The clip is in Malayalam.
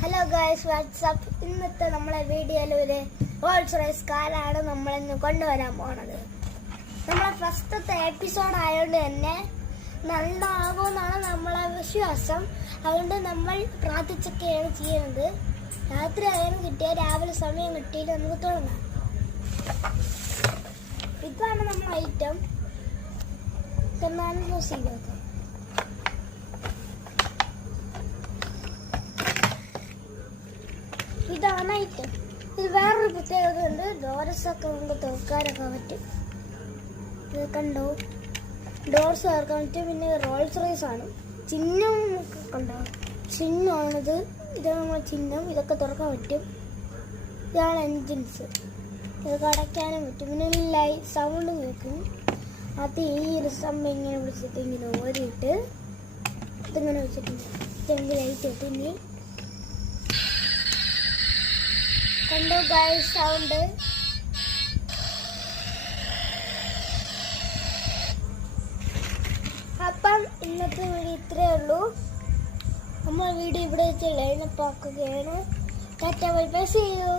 Hello guys, WhatsApp. ഇന്നത്തെ നമ്മളെ വീഡിയോയിൽ ഒരു റോൾസ് റോയ്സ് കാറാണ് നമ്മളിന്ന് കൊണ്ടുവരാൻ പോണത്. നമ്മളെ ഫസ്റ്റത്തെ എപ്പിസോഡ് ആയതുകൊണ്ട് തന്നെ നന്നാകുമെന്നാണ് നമ്മളെ വിശ്വാസം. അതുകൊണ്ട് നമ്മൾ പ്രാർത്ഥിച്ചൊക്കെയാണ് ചെയ്യുന്നത്. രാത്രി ആയാലും കിട്ടിയാൽ രാവിലെ സമയം കിട്ടിയിട്ട് നമുക്ക് തുടങ്ങാം. ഇതാണ് നമ്മൾ ഐറ്റം. എന്നാണ് യൂസ് ചെയ്തത്. ഇതാണ് ഐറ്റം. ഇത് വേറൊരു പ്രത്യേകത ഉണ്ട്. ഡോർസൊക്കെ നമുക്ക് തുറക്കാനൊക്കെ പറ്റും. ഇത് കണ്ടോ, ഡോർസ് തുറക്കാൻ പറ്റും. പിന്നെ റോൾസ് റോയ്സ് ആണ്. ചിഹ്നം കണ്ടോ, ചിഹ്നമാണിത്. ഇതാണ് നമ്മുടെ ചിഹ്നം. ഇതൊക്കെ തുറക്കാൻ പറ്റും. ഇതാണ് എൻജിൻസ്. ഇത് അടയ്ക്കാനും പറ്റും. പിന്നെ ലൈറ്റ് സൗണ്ട് കേൾക്കും. അത് ഈ ഒരു സംഭവം ഇങ്ങനെ പിടിച്ചിട്ട് ഇങ്ങനെ ഓരിയിട്ട് ഇതിങ്ങനെ വെച്ചിട്ടുണ്ട്. ചെമ്പ് ലൈറ്റ് ഇട്ട് ഇനി കണ്ടോ ഗൈസ് സൗണ്ട്. അപ്പം ഇന്നത്തെ വീഡിയോ ഇത്രയേ ഉള്ളൂ. നമ്മൾ വീഡിയോ ഇവിടെ വെച്ച് ലൈനപ്പ് ആക്കുകയാണ്. Tata bye bye, see U.